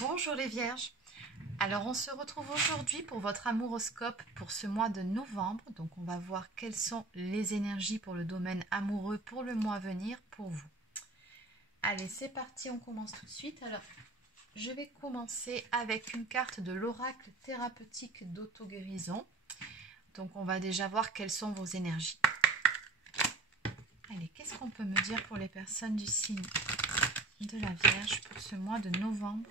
Bonjour les Vierges, alors on se retrouve aujourd'hui pour votre amouroscope pour ce mois de novembre. Donc on va voir quelles sont les énergies pour le domaine amoureux pour le mois à venir pour vous. Allez, c'est parti, on commence tout de suite. Alors je vais commencer avec une carte de l'oracle thérapeutique d'auto-guérison. Donc on va déjà voir quelles sont vos énergies. Allez, qu'est-ce qu'on peut me dire pour les personnes du signe de la Vierge pour ce mois de novembre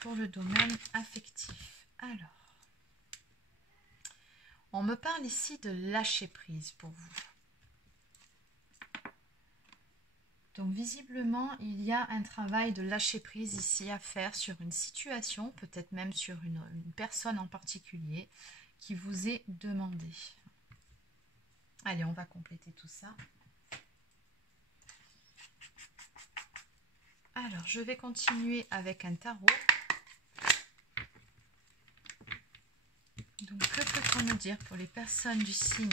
pour le domaine affectif? Alors, on me parle ici de lâcher prise pour vous. Donc visiblement, il y a un travail de lâcher prise ici à faire sur une situation, peut-être même sur une personne en particulier qui vous est demandée. Allez, on va compléter tout ça. Alors, je vais continuer avec un tarot. Donc, que peut-on me dire pour les personnes du signe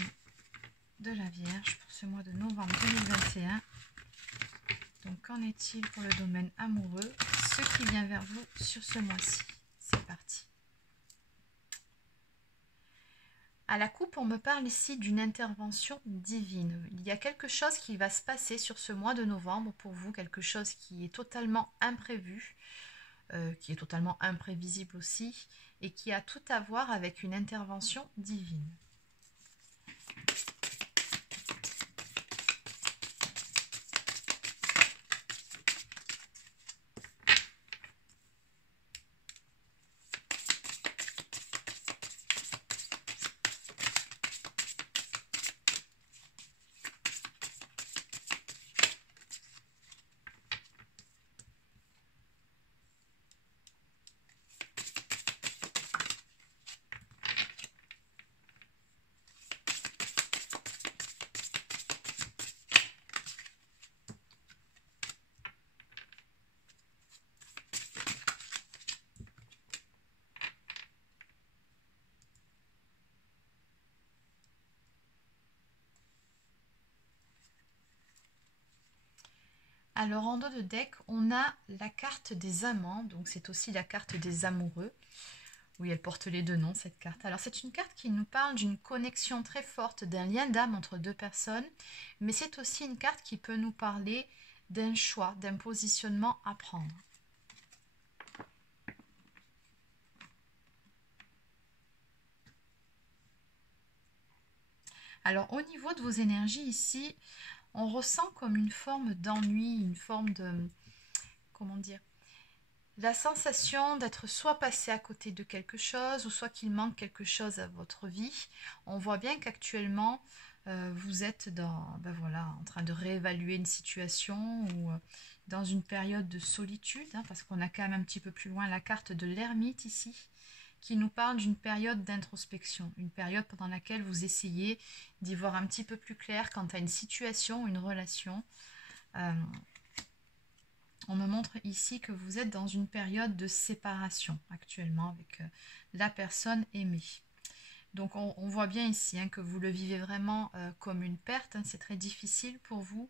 de la Vierge pour ce mois de novembre 2021? Donc, qu'en est-il pour le domaine amoureux, ce qui vient vers vous sur ce mois-ci? C'est parti. À la coupe, on me parle ici d'une intervention divine. Il y a quelque chose qui va se passer sur ce mois de novembre pour vous, quelque chose qui est totalement imprévu, qui est totalement imprévisible aussi, et qui a tout à voir avec une intervention divine. Alors en dos de deck, on a la carte des amants, donc c'est aussi la carte des amoureux. Oui, elle porte les deux noms, cette carte. Alors c'est une carte qui nous parle d'une connexion très forte, d'un lien d'âme entre deux personnes, mais c'est aussi une carte qui peut nous parler d'un choix, d'un positionnement à prendre. Alors au niveau de vos énergies ici, on ressent comme une forme d'ennui, une forme de, comment dire, la sensation d'être soit passé à côté de quelque chose, ou soit qu'il manque quelque chose à votre vie. On voit bien qu'actuellement, vous êtes en train de réévaluer une situation, ou dans une période de solitude, parce qu'on a quand même un petit peu plus loin la carte de l'ermite ici, qui nous parle d'une période d'introspection, une période pendant laquelle vous essayez d'y voir un petit peu plus clair quant à une situation, une relation. On me montre ici que vous êtes dans une période de séparation actuellement avec la personne aimée. Donc on voit bien ici que vous le vivez vraiment comme une perte, c'est très difficile pour vous.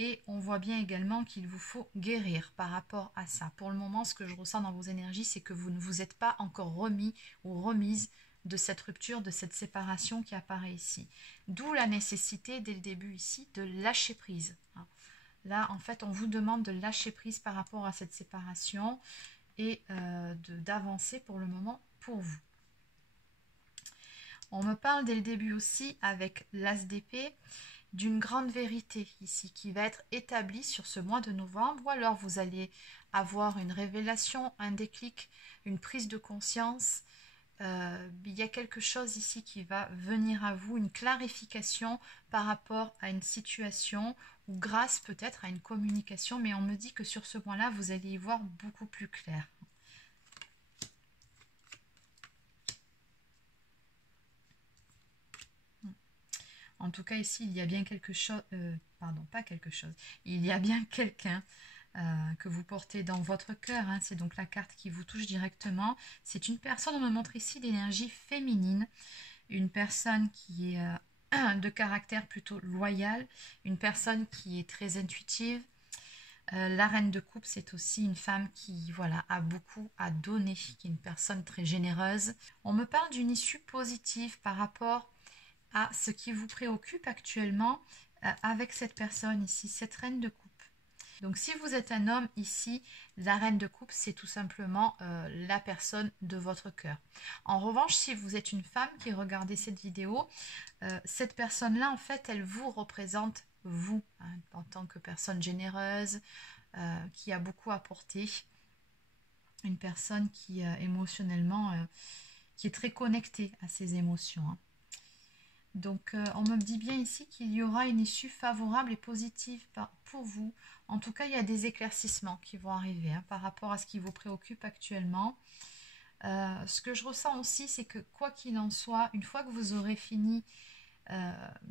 Et on voit bien également qu'il vous faut guérir par rapport à ça. Pour le moment, ce que je ressens dans vos énergies, c'est que vous ne vous êtes pas encore remis ou remise de cette rupture, de cette séparation qui apparaît ici. D'où la nécessité, dès le début ici, de lâcher prise. Là, en fait, on vous demande de lâcher prise par rapport à cette séparation et d'avancer pour le moment pour vous. On me parle dès le début aussi, avec l'As d'épée, d'une grande vérité ici qui va être établie sur ce mois de novembre, ou alors vous allez avoir une révélation, un déclic, une prise de conscience. Il y a quelque chose ici qui va venir à vous, une clarification par rapport à une situation, ou grâce peut-être à une communication, mais on me dit que sur ce point-là, vous allez y voir beaucoup plus clair. En tout cas, ici, il y a bien quelque chose, il y a bien quelqu'un que vous portez dans votre cœur, c'est donc la carte qui vous touche directement. C'est une personne, on me montre ici d'énergie féminine, une personne qui est de caractère plutôt loyal, une personne qui est très intuitive, La reine de coupe, c'est aussi une femme qui, voilà, a beaucoup à donner, qui est une personne très généreuse. On me parle d'une issue positive par rapport à ce qui vous préoccupe actuellement avec cette personne ici, cette reine de coupe. Donc si vous êtes un homme ici, la reine de coupe, c'est tout simplement la personne de votre cœur. En revanche, si vous êtes une femme qui regardez cette vidéo, cette personne-là, en fait, elle vous représente, vous, hein, en tant que personne généreuse, qui a beaucoup apporté. Une personne qui, émotionnellement, qui est très connectée à ses émotions. Hein. Donc, on me dit bien ici qu'il y aura une issue favorable et positive pour vous. En tout cas, il y a des éclaircissements qui vont arriver hein, par rapport à ce qui vous préoccupe actuellement. Ce que je ressens aussi, c'est que quoi qu'il en soit, une fois que vous aurez fini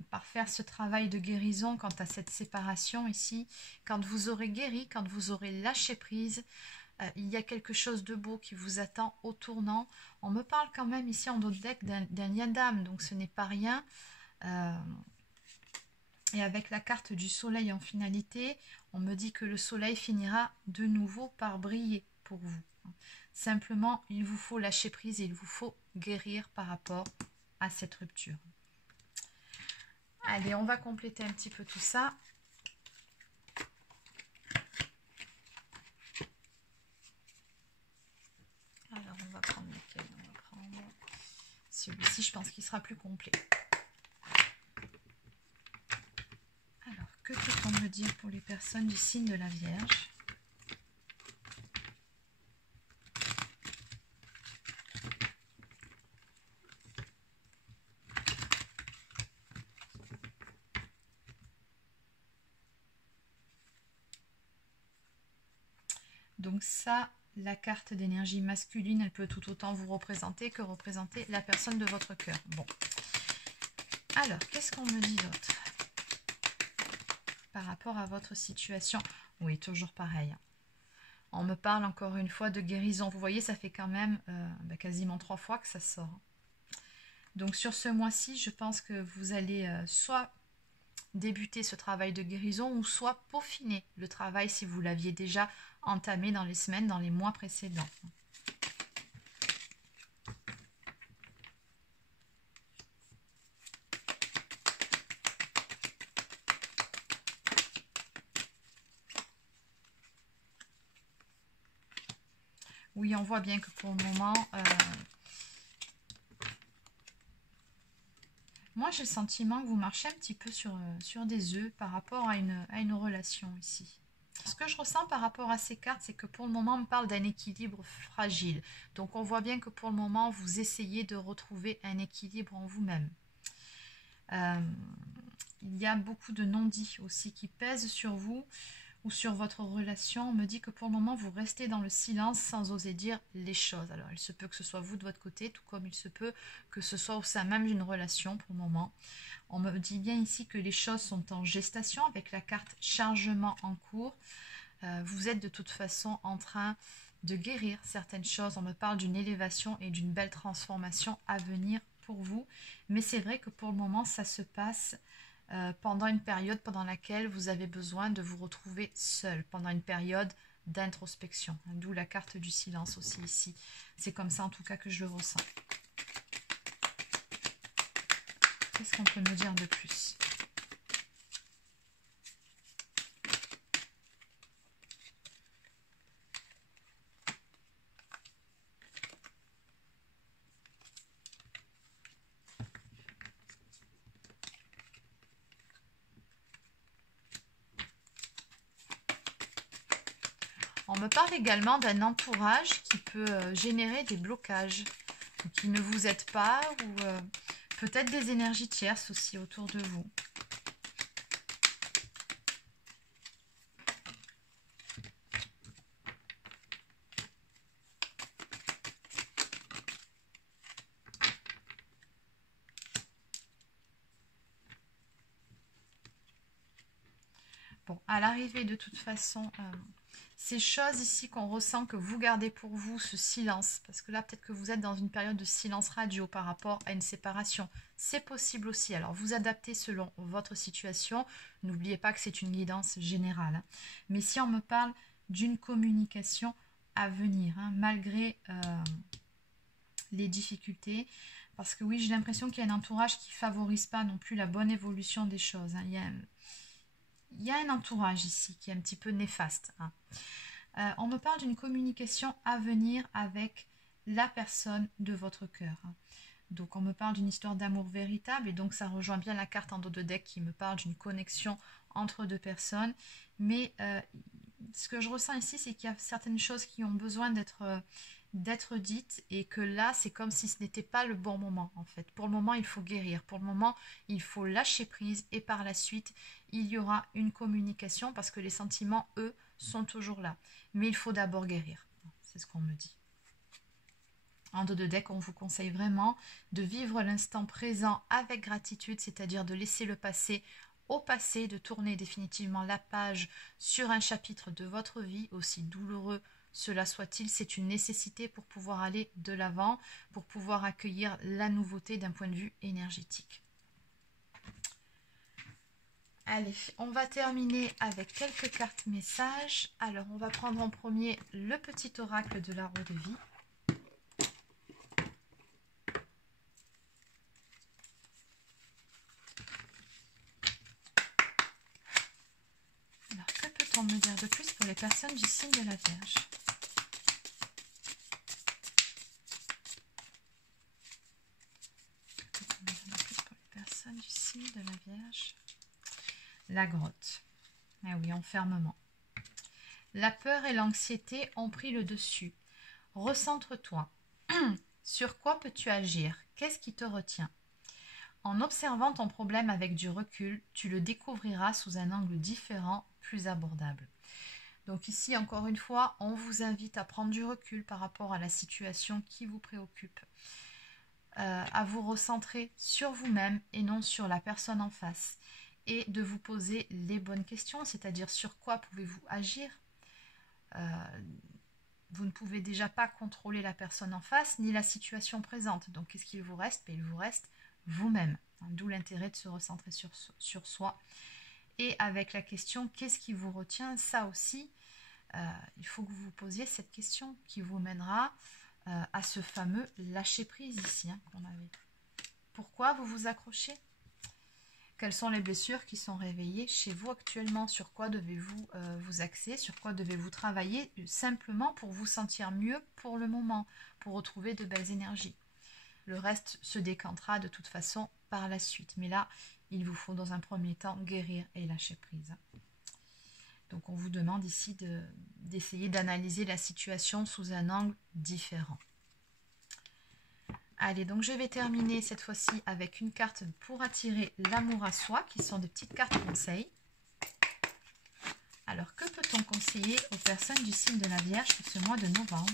par faire ce travail de guérison quant à cette séparation ici, quand vous aurez guéri, quand vous aurez lâché prise, il y a quelque chose de beau qui vous attend au tournant. On me parle quand même ici en d'autres deck d'un lien d'âme, donc ce n'est pas rien. Et avec la carte du soleil en finalité, on me dit que le soleil finira de nouveau par briller pour vous. Simplement, il vous faut lâcher prise et il vous faut guérir par rapport à cette rupture. Allez, on va compléter un petit peu tout ça. Alors, on va prendre lequel? On va prendre celui-ci, je pense qu'il sera plus complet. Alors, que peut-on me dire pour les personnes du signe de la Vierge? Donc ça, la carte d'énergie masculine, elle peut tout autant vous représenter que représenter la personne de votre cœur. Bon. Alors, qu'est-ce qu'on me dit d'autre par rapport à votre situation? Oui, toujours pareil. On me parle encore une fois de guérison. Vous voyez, ça fait quand même quasiment 3 fois que ça sort. Donc sur ce mois-ci, je pense que vous allez soit débuter ce travail de guérison ou soit peaufiner le travail si vous l'aviez déjà entamé dans les semaines, dans les mois précédents. Oui, on voit bien que pour le moment, moi j'ai le sentiment que vous marchez un petit peu sur des œufs par rapport à une relation ici. Ce que je ressens par rapport à ces cartes, c'est que pour le moment, on me parle d'un équilibre fragile. Donc, on voit bien que pour le moment, vous essayez de retrouver un équilibre en vous-même. Il y a beaucoup de non-dits aussi qui pèsent sur vous ou sur votre relation. On me dit que pour le moment, vous restez dans le silence sans oser dire les choses. Alors, il se peut que ce soit vous de votre côté, tout comme il se peut que ce soit au sein même d'une relation pour le moment. On me dit bien ici que les choses sont en gestation avec la carte chargement en cours. Vous êtes de toute façon en train de guérir certaines choses. On me parle d'une élévation et d'une belle transformation à venir pour vous. Mais c'est vrai que pour le moment, ça se passe pendant une période pendant laquelle vous avez besoin de vous retrouver seul, pendant une période d'introspection. D'où la carte du silence aussi ici. C'est comme ça en tout cas que je le ressens. Qu'est-ce qu'on peut me dire de plus? On me parle également d'un entourage qui peut générer des blocages, qui ne vous aident pas, ou peut-être des énergies tierces aussi autour de vous. Bon, à l'arrivée de toute façon, ces choses ici qu'on ressent, que vous gardez pour vous, ce silence, parce que là peut-être que vous êtes dans une période de silence radio par rapport à une séparation. c'est possible aussi. Alors, vous adaptez selon votre situation. N'oubliez pas que c'est une guidance générale, hein. Mais si on me parle d'une communication à venir, hein, malgré les difficultés, parce que oui, j'ai l'impression qu'il y a un entourage qui ne favorise pas non plus la bonne évolution des choses, hein. Il y a un entourage ici qui est un petit peu néfaste, hein. On me parle d'une communication à venir avec la personne de votre cœur, hein. Donc on me parle d'une histoire d'amour véritable et donc ça rejoint bien la carte en dos de deck qui me parle d'une connexion entre deux personnes. Mais ce que je ressens ici, c'est qu'il y a certaines choses qui ont besoin d'être dites et que là, c'est comme si ce n'était pas le bon moment en fait. Pour le moment, il faut guérir. Pour le moment, il faut lâcher prise et par la suite, il y aura une communication parce que les sentiments, eux, sont toujours là. Mais il faut d'abord guérir. C'est ce qu'on me dit. En dos de deck, on vous conseille vraiment de vivre l'instant présent avec gratitude, c'est-à-dire de laisser le passé au passé, de tourner définitivement la page sur un chapitre de votre vie, aussi douloureux cela soit-il. C'est une nécessité pour pouvoir aller de l'avant, pour pouvoir accueillir la nouveauté d'un point de vue énergétique. Allez, on va terminer avec quelques cartes messages. Alors, on va prendre en premier le petit oracle de l'arbre de vie. Alors, que peut-on me dire de plus pour les personnes du signe de la Vierge? Que peut-on me dire de plus pour les personnes du signe de la Vierge? La grotte. Ah oui, enfermement. La peur et l'anxiété ont pris le dessus. Recentre-toi. Sur quoi peux-tu agir? Qu'est-ce qui te retient? En observant ton problème avec du recul, tu le découvriras sous un angle différent, plus abordable. Donc ici, encore une fois, on vous invite à prendre du recul par rapport à la situation qui vous préoccupe, à vous recentrer sur vous-même et non sur la personne en face, et de vous poser les bonnes questions, c'est-à-dire sur quoi pouvez-vous agir. Vous ne pouvez déjà pas contrôler la personne en face ni la situation présente. Donc, qu'est-ce qu'il vous reste? Il vous reste vous-même. D'où l'intérêt de se recentrer sur soi. Et avec la question, qu'est-ce qui vous retient? Ça aussi, il faut que vous vous posiez cette question qui vous mènera à ce fameux lâcher-prise ici qu'on avait. Pourquoi vous vous accrochez? Quelles sont les blessures qui sont réveillées chez vous actuellement? Sur quoi devez-vous vous axer? Sur quoi devez-vous travailler simplement pour vous sentir mieux pour le moment, pour retrouver de belles énergies? Le reste se décantera de toute façon par la suite. Mais là, il vous faut dans un premier temps guérir et lâcher prise. Donc on vous demande ici d'essayer d'analyser la situation sous un angle différent. Allez, donc je vais terminer cette fois-ci avec une carte pour attirer l'amour à soi, qui sont des petites cartes conseils. Alors, que peut-on conseiller aux personnes du signe de la Vierge pour ce mois de novembre?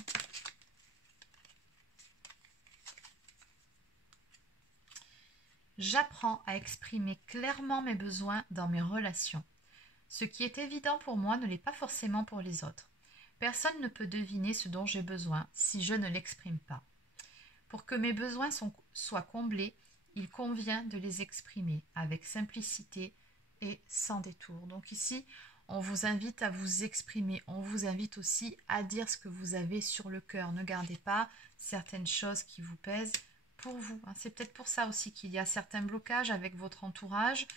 J'apprends à exprimer clairement mes besoins dans mes relations. Ce qui est évident pour moi ne l'est pas forcément pour les autres. Personne ne peut deviner ce dont j'ai besoin si je ne l'exprime pas. Pour que mes besoins soient comblés, il convient de les exprimer avec simplicité et sans détour. Donc ici, on vous invite à vous exprimer. On vous invite aussi à dire ce que vous avez sur le cœur. Ne gardez pas certaines choses qui vous pèsent pour vous. C'est peut-être pour ça aussi qu'il y a certains blocages avec votre entourage.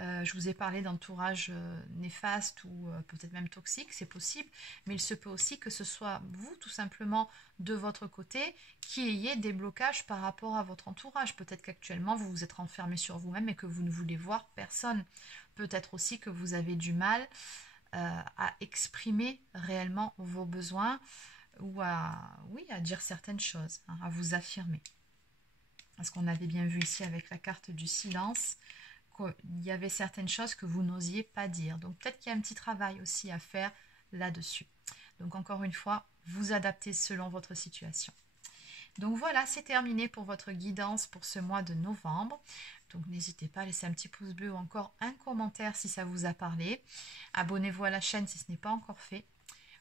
Je vous ai parlé d'entourage néfaste ou peut-être même toxique, c'est possible, mais il se peut aussi que ce soit vous, tout simplement, de votre côté, qui ayez des blocages par rapport à votre entourage. Peut-être qu'actuellement, vous vous êtes renfermé sur vous-même et que vous ne voulez voir personne. Peut-être aussi que vous avez du mal à exprimer réellement vos besoins ou à dire certaines choses, à vous affirmer. Parce qu'on avait bien vu ici avec la carte du silence, il y avait certaines choses que vous n'osiez pas dire. Donc peut-être qu'il y a un petit travail aussi à faire là-dessus. Donc encore une fois, vous adaptez selon votre situation. Donc voilà, c'est terminé pour votre guidance pour ce mois de novembre. Donc n'hésitez pas à laisser un petit pouce bleu ou encore un commentaire si ça vous a parlé. Abonnez-vous à la chaîne si ce n'est pas encore fait.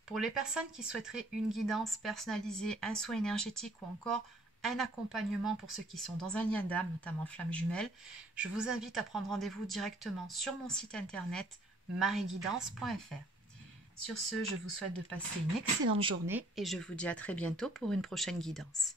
Pour les personnes qui souhaiteraient une guidance personnalisée, un soin énergétique ou encore un accompagnement pour ceux qui sont dans un lien d'âme, notamment flamme jumelle, je vous invite à prendre rendez-vous directement sur mon site internet marieguidance.fr. Sur ce, je vous souhaite de passer une excellente journée et je vous dis à très bientôt pour une prochaine guidance.